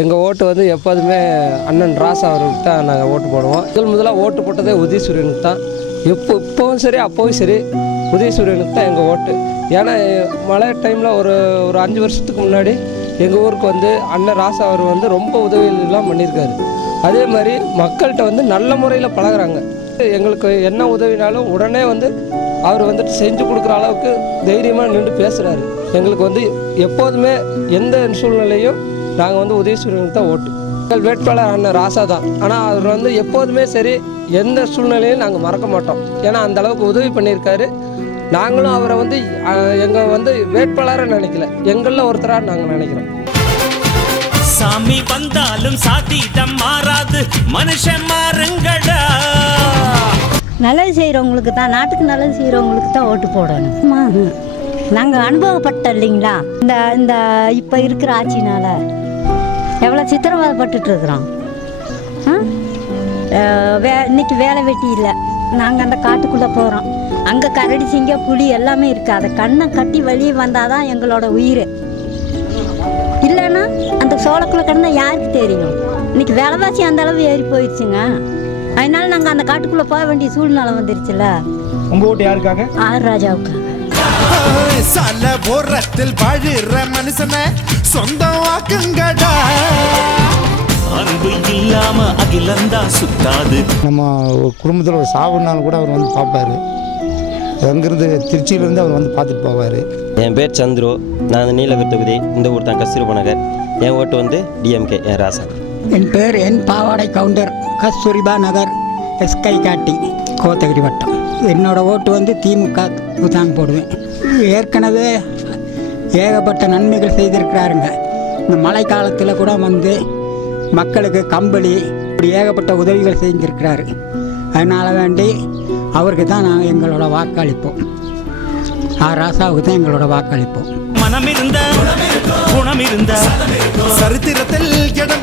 எங்கள் ஓட்டு வந்து எப்போதுமே அண்ணன் ராசா அவருக்கு தான் நாங்கள் ஓட்டு போடுவோம். முதலாக ஓட்டு போட்டதே உதயசூரியனுக்கு தான். இப்போவும் சரி அப்போவும் சரி உதயசூரியனுக்கு தான் எங்கள் ஓட்டு. ஏன்னா மழை டைமில் ஒரு 5 வருஷத்துக்கு முன்னாடி எங்கள் ஊருக்கு வந்து அண்ணன் ராசா அவர் வந்து ரொம்ப உதவியெல்லாம் பண்ணியிருக்காரு. அதே மாதிரி மக்கள்கிட்ட வந்து நல்ல முறையில் பழகுறாங்க. எங்களுக்கு என்ன உதவினாலும் உடனே வந்து அவர் வந்துட்டு செஞ்சு கொடுக்குற அளவுக்கு தைரியமாக நின்று பேசுகிறாரு. எங்களுக்கு வந்து எப்போதுமே எந்த சூழ்நிலையும் நாங்கள் வந்து உதயசூரியனுக்கு தான் ஓட்டு. எங்கள் வேட்பாளர் அண்ணன் ராசா தான். ஆனால் அவர் வந்து எப்போதுமே சரி எந்த சூழ்நிலையும் நாங்கள் மறக்க மாட்டோம். ஏன்னா அந்த அளவுக்கு உதவி பண்ணியிருக்காரு. நாங்களும் அவரை வந்து எங்கள் வந்து வேட்பாளரை நினைக்கல, எங்களில் ஒருத்தராக நாங்கள் நினைக்கிறோம். சாமி வந்தாலும் சாத்திட்டம் மாறாது, மனுஷன் மாறுங்கடா. நல்லது செய்கிறவங்களுக்கு தான், நாட்டுக்கு நல்லது செய்கிறவங்களுக்கு தான் ஓட்டு போடணும். நாங்கள் அனுபவப்பட்டோம் இல்லைங்களா, இந்த இப்போ இருக்கிற ஆட்சினால் எவ்வளோ சித்திரவதைப்பட்டு இருக்கிறோம். இன்னைக்கு வேலை வெட்டி இல்லை, நாங்கள் அந்த காட்டுக்குள்ளே போகிறோம். அங்கே கரடி சிங்க புலி எல்லாமே இருக்குது. அதை கண்ணை கட்டி வெளியே வந்தால் தான் எங்களோட உயிர். இல்லைன்னா அந்த சோளக்குள்ளே கிடந்தால் யாருக்கு தெரியும்? இன்னைக்கு விலைவாசி அந்த அளவு ஏறி போயிடுச்சுங்க. அதனால நாங்கள் அந்த காட்டுக்குள்ளே போக வேண்டிய சூழ்நிலை வந்துருச்சுல. உங்கள் ஓட்டு யாருக்காக? ஆர் ராஜாவுக்காக. சால ஓரத்தில் வாழுற மனுஷனை சொந்தம் வாக்குங்கடா. அன்பு இல்லாம அகிலந்தா சுத்தாது. நம்ம ஒரு குடும்பத்தில் ஒரு சாவுனாலும் கூட அவர் வந்து பார்ப்பார். அங்கேருந்து திருச்சியிலேருந்து அவர் வந்து பார்த்துட்டு போவார். என் பேர் சந்துரு, நான் நீலகிரி தொகுதி, இந்த ஊர் தான் கஸ்தூரிபா நகர். என் ஓட்டு வந்து டிஎம்கே, என் ராசா. என் பேர் பாவாடை கவுண்டர், கஸ்தூரிபா நகர், எஸ்கை காட்டி, கோத்தகிரி வட்டம். என்னோடய ஓட்டு வந்து திமுக தான் போடுவேன். ஏற்கனவே ஏகப்பட்ட நன்மைகள் செய்திருக்கிறாருங்க. இந்த மழை காலத்தில் கூட வந்து மக்களுக்கு கம்பளி இப்படி ஏகப்பட்ட உதவிகள் செஞ்சுருக்கிறாரு. அதனால் வேண்டி அவருக்கு தான் நாங்கள் எங்களோட வாக்களிப்போம். ராசாவுக்கு தான் எங்களோட வாக்களிப்போம். மனம் இருந்த குணம் இருந்த சரித்திரத்தில் இடம்